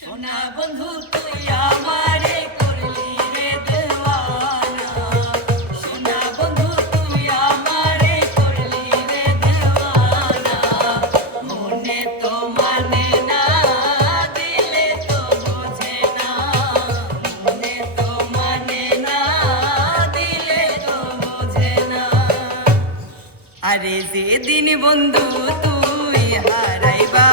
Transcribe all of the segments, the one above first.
সোনা বন্ধু তুই আমারে করলি রে দেওয়ানা, সোনা বন্ধু তুই আমারে করলি রে দেওয়ানা, মনে তো মানে না দিলে তো বোঝে না, মনে তো মানে না দিলে তো বোঝে না। আরে যেদিন বন্ধু তুই হারাইবা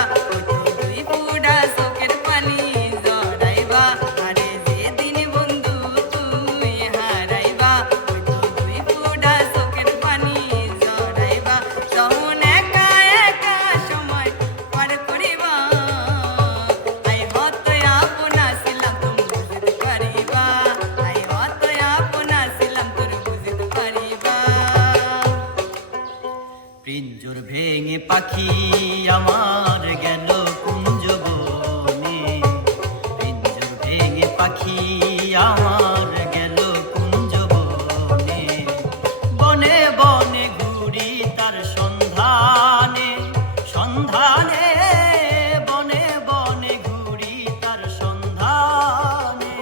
তুই পুরা চোখের পানি জড়াইবা, আরে যেদিন বন্ধু তুই হারাইবা তুই পুরা চোখের পানি জড়াইবা, তখন একা একা সময় পার করিবা, আই হত আপনা ছিলাম তুমি বুঝতে পারিবা, আই হত আপনা ছিলাম তোর বুঝতে পারিবা। পিঞ্জর ভেঙে পাখি আমার গেল কুঞ্জ বনে, পিঞ্জর ভেঙে পাখি আমার গেল কুঞ্জ বনে, বনে বনে ঘুরি তার সন্ধানে, সন্ধানে বনে বনে ঘুরি তার সন্ধানে।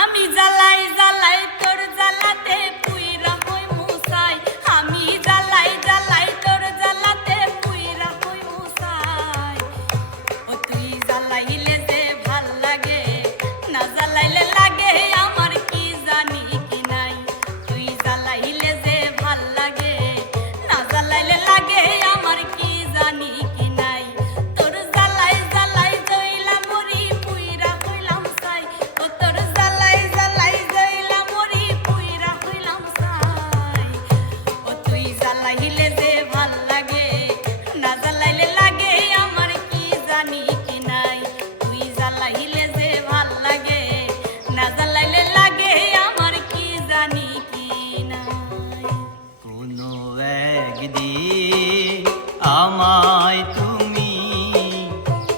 আমি জ্বালাই জ্বালাই তোর জ্বালাতে পুইরা হই মুসাই, আমি জ্বালাই জ্বালাই তোর জ্বালাতে পুইরা হই মুসাই, ও তুই জ্বালাইলে যে ভাল লাগে না জ্বালাইলে লাগে আমার কি জানি কি নাই, তুই জ্বালাইলে যে ভাল লাগে না জ্বালাইলে লাগে আমার কি জানি কি নাই, তোর জ্বালাই জ্বালাই জইলা মরি পুইরা হইলাম সাই, ও তোর জ্বালাই জ্বালাই জইলা মরি পুইরা হইলাম সাই, ও তুই জ্বালাইলে যে ভাল লাগে না জ্বালাইলে লাগে আমার কি জানি কি নাই, তুই জ্বালাইলে যে ভাল লাগে না জ্বালাইলে লাগে আমার কি জানি কি নাই। কোনো একদিন আমায় তুমি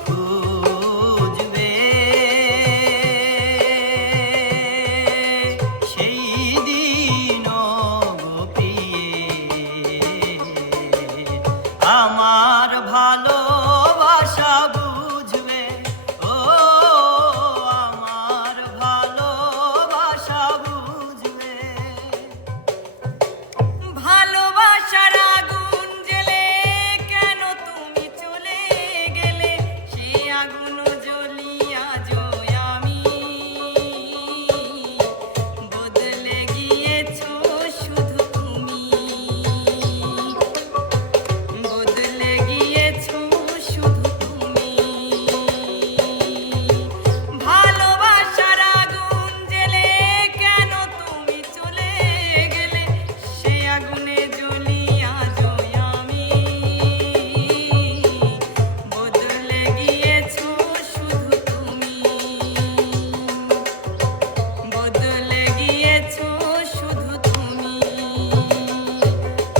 খুঁজবে, সেই দিন গো প্রিয়ে আমার ভালোবাসা বুঝবে, ও আমার ভালোবাসা বুঝবে। ভালোবাসার আগুন জ্বেলে কেন তুমি চলে গেলে, সে আগুন জ্বলিয়া জয় আমি বদলে গিয়েছো শুধু তুমি, বদলে গিয়েছো শুধু তুমি। ভালোবাসার আগুন জ্বেলে কেন তুমি চলে গেলে, সে আগুনে জ্বলিয়া জয় আমি বদলে গিয়েছো শুধু তুমি, বদলে গিয়েছো শুধু তুমি।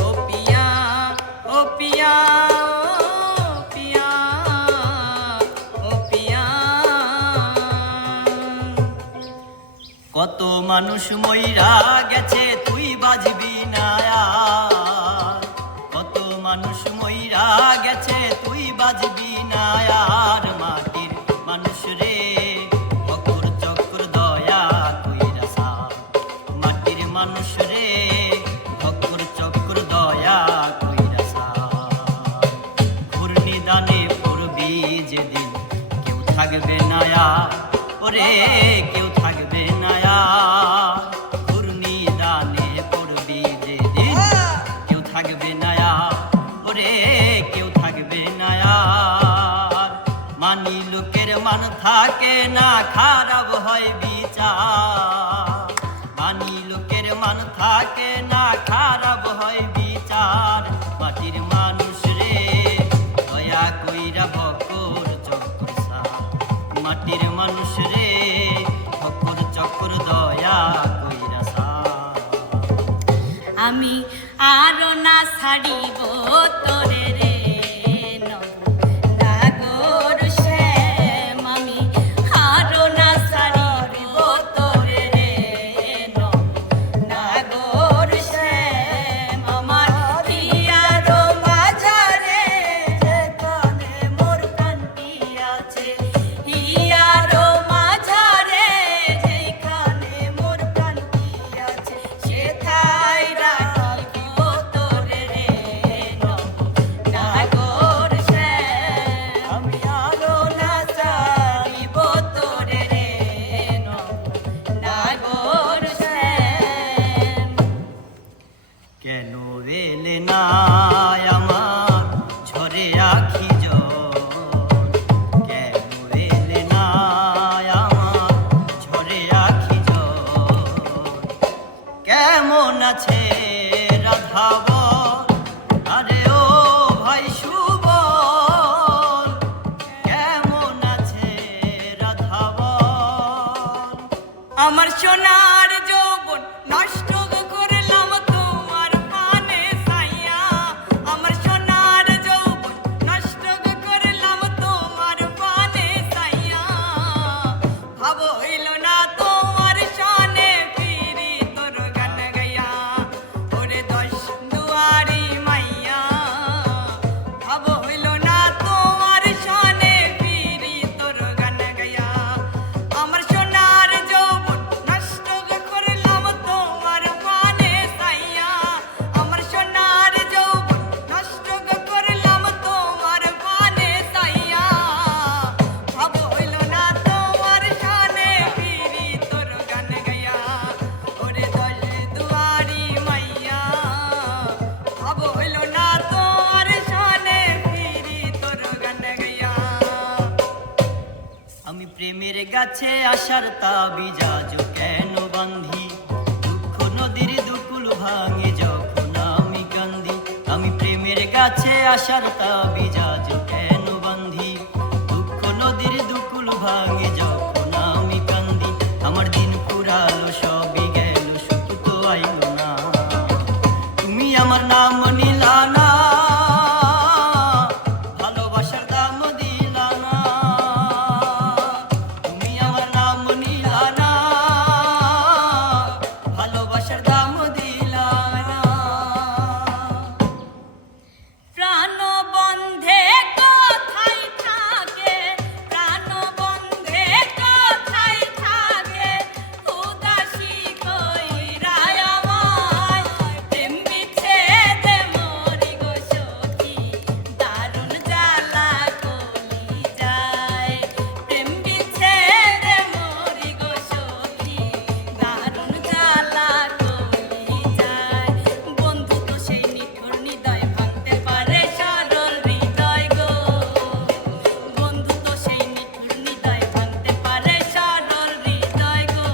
ও পিয়া ও পিয়া ও পিয়া ও পিয়া। কত মানুষ মইরা গেছে তুই বাজবি না আর, কত মানুষ মইরা গেছে তুই বাজবি না আর, মাটির মানুষ রে বকর চক্র দয়া কইরা সার, মাটির মানুষ রে বকর চক্র দয়া কইরা সার। ঘূর্ণিদানে পড়বি যেদিন কেউ থাকবে না আর, ওরে কেউ থাকবে না আর, ঘূর্ণিদানে পড়বি যেদিন কেউ থাকবে না আর, ওরে কেউ থাকবে না আর। মানি লোকের মান থাকে না খারাপ হয় বিচার, মানি লোকের মান থাকে না খারাপ হয় বিচার, মাটির মানুষ রে দয়া কইরা বকর চক্র সার, মাটির মানুষ রে বকর চক্র দয়া কইরা সার। আমি আরো না ছাড়িব তোরে রে নাগর শ্যাম, আমি আরো না ছাড়িব তোরে রে নাগর শ্যাম, আমার প্রিয়ার মাঝারে যেখানে মোর কান্তি আছে রাধা বল, আরে ও ভাই সুবল, কেমন আছে রাধা বল। আমার সোনার যৌবন নষ্ট করলাম তোমার পানে সাইয়া, আমার সোনার যৌবন নষ্ট করলাম তোমার পানে সাইয়া, ভাব হইল না তোমার সনে ফিরি তোর গান গাইয়া, ওরে দশ দুয়ারি মাইয়া, ভাব হইল না তোমার সনে ফিরি তোর গান গাইয়া, আমার সোনার যৌবন নষ্ট করলাম তোমার পানে সাইয়া, আমার সোনার যৌবন নষ্ট করলাম তোমার পানে সাইয়া, ভাব হইল না তোমার সনে ফিরি তোর গান গাইয়া, ওরে দশ দুয়ারি মাইয়া, ভাব হইল না তোমার সনে ফিরি তোর গান গাইয়া। আমি প্রেমের গাছে আসার তাবিজ আজ কেন বান্ধি, দুঃখ নদীর দুকুল ভাঙে যখন আমি কান্দি। আমি প্রেমের গাছে আসার তাবিজ আজ কেন বান্ধি, দুঃখ নদীর দুকুল ভাঙে যখন আমি কান্দি। আমার দিন ফুরালো সবই গেল, সুখ তো আইল না, তুমি আমার নাম নিলা না, ভালোবাসার দাম দিলা না, তুমি আমার নাম নিলা না, ভালোবাসার দাম দিলা না। প্রাণ বন্ধে কোথায় থাকে, প্রাণ বন্ধে কোথায় থাকে, উদাসী কইরায় আমায়, প্রেম বিচ্ছেদে মরি গো সখী, দারুণ জ্বালা কলি যায়, প্রেম বিচ্ছেদে মরি গো সখী, দারুণ জ্বালা কলি যায়, বন্ধু তো সেই নিঠুর হৃদয় ভাঙতে পারে সরল হৃদয় গো, বন্ধু তো সেই নিঠুর হৃদয় ভাঙতে পারে সরল হৃদয় গো,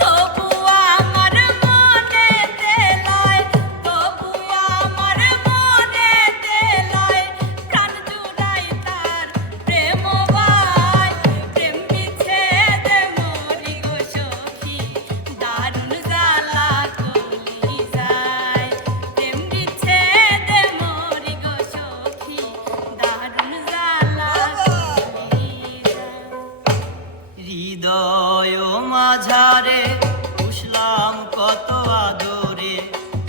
তবু আমার মনেতে লয়, তবু আমার মনেতে লয়, প্রাণ জুড়াই তার প্রেম বাই, প্রেম বিচ্ছেদে মরি গো সখী, দারুণ জ্বালা কলি যায়, প্রেম বিচ্ছেদে মরি গো সখী, দারুণ জ্বালা কলি যায়। হৃদয় মাঝারে পুষলাম কত আদরে,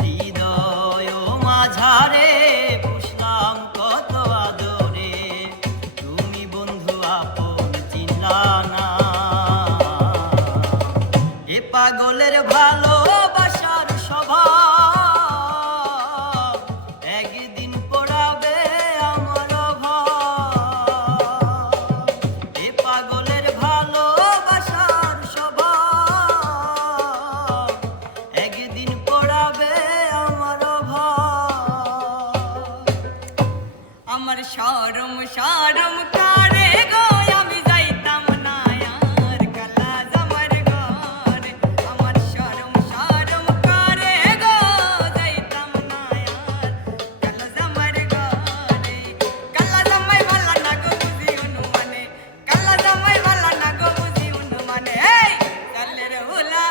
হৃদয় মাঝারে পুষলাম কত আদরে, তুমি বন্ধু আপন চিনলা না, এ পাগলের ভালোবাসার স্বভাব একদিন পড়াবে আমার ভাব, এ পাগলের ভালোবাসার স্বভাব একদিন পড়াবে আমার ভাব। আমার শরম শরম করে গো, আমি যাইতাম না আর কালা জামার ঘরে, আমার শরম শরম করে গো, যাইতাম না আর কালা জামার ঘরে, কালা জামাই ভালা না গো বুঝি অনুমানে, কালা জামাই ভালা না গো বুঝি অনুমানে, এই চালের হুলা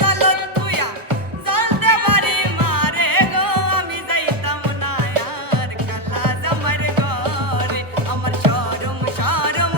চালো তুইয়া জলতে বাড়ি মারে গো, আমি যাইতাম না আর কালা জামার ঘরে, আমার শরম শরম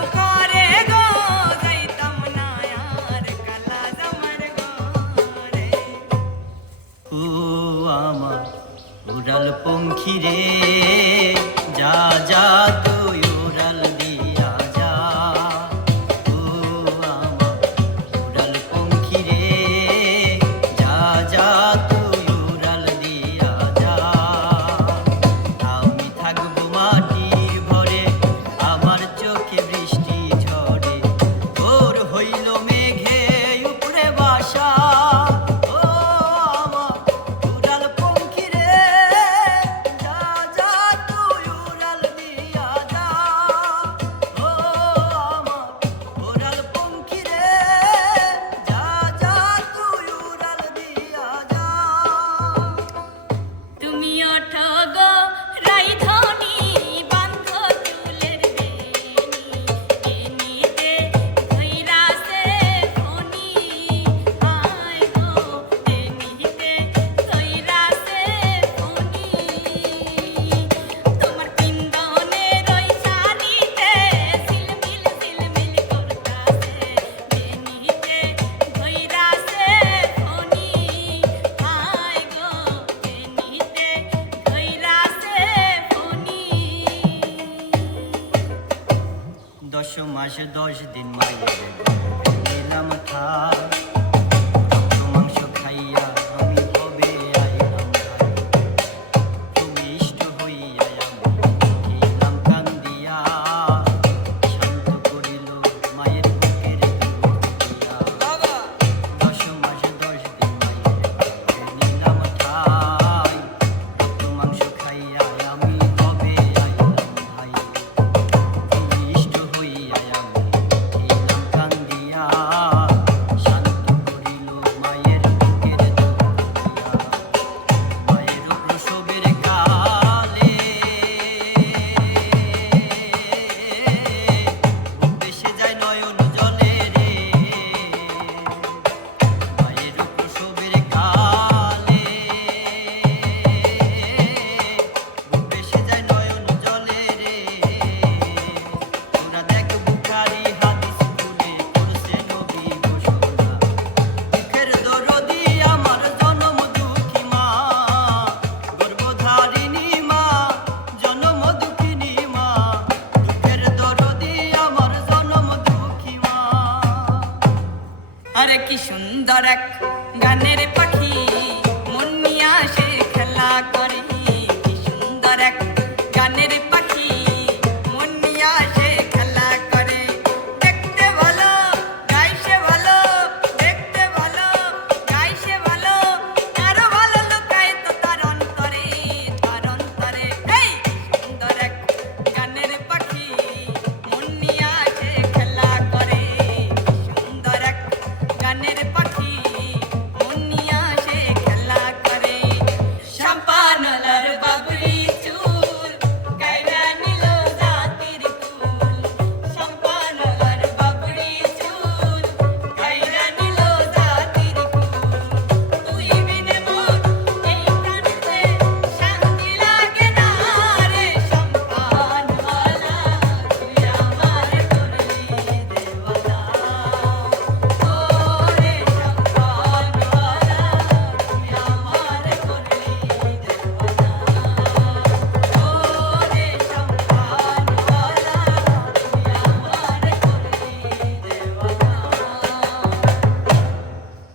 10 মাস 10 দিন মায়ের নিলাম থাই রক্ত মাংস খাইয়া আমি কবে আইলাম ভাই তুমি ইষ্ট হইয়া আমি খিলাম কান্দিয়া শান্ত করিল মায়ের বুকের দুধ দিয়া 10 মাস 10 দিন মায়ের নিলাম থাই রক্ত মাংস খাইয়া আমি কবে আইলাম ভাই তুমি ইষ্ট হইয়া আমি খিলাম কান্দিয়া শান্ত করিল মায়ের বুকের দুধ দিয়া মায়ের প্রসবের কালে বুক ভেসে যায় নয়ন জলে রে মায়ের প্রসবের কালে বুক ভেসে যায় নয়ন জলে রে তোরা দেখ বুখারী হাদিস খুলে করছে নবী ঘোষণা দুঃখের দরদি আমার জনম দুঃখী মা গর্ভধারিণী মা জনম দুঃখিনী মা দুঃখের দরদি আমার জনম দুঃখী মা আরে কি সুন্দর এক গানের পাঠ